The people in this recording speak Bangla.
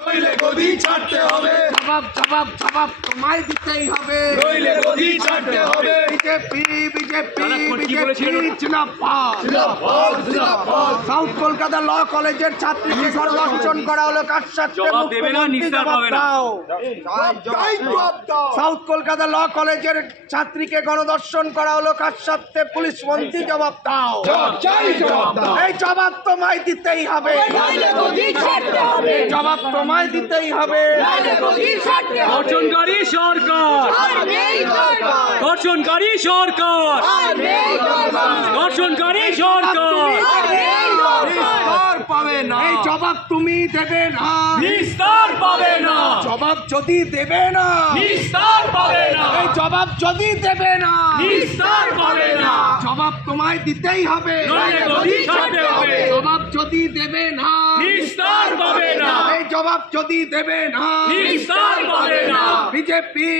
নইলে গদি ছাড়তে হবে। জবাব জবাব জবাব তোমায় দিতেই হবে। নইলে গদি ছাড়তে হবে। বিজেপি বিজেপি বিজেপি জিন্দাবাদ। জিন্দাবাদ জিন্দাবাদ। সাউথ কলকাতা ল কলেজের ছাত্রীকে গণধর্ষণ করা হলো, কার সাথে মুখ্যমন্ত্রী জবাব দাও। সাউথ কলকাতা ল কলেজের ছাত্রীকে গণধর্ষণ করা হলো, কার সাথে পুলিশ মন্ত্রী জবাব দাও। এই জবাব তোমায় দিতেই হবে। জবাব তোমায় দিতেই হবে। ধর্ষণকারী সরকার, ধর্ষণকারী সরকার, ধর্ষণকারী সরকার পাবে না। এই জবাব তুমি দেবে না, নিস্তার পাবে না। জবাব যদি দেবে না, নিস্তার পাবে না। এই জবাব যদি দেবে না, নিস্তার পাবে না। জবাব তোমায় দিতেই হবে। নইলে গদি ছাড়তে হবে। জবাব যদি দেবে না, নিস্তার পাবে না। এই জবাব যদি দেবে না, নিস্তার পাবে না। বিজেপি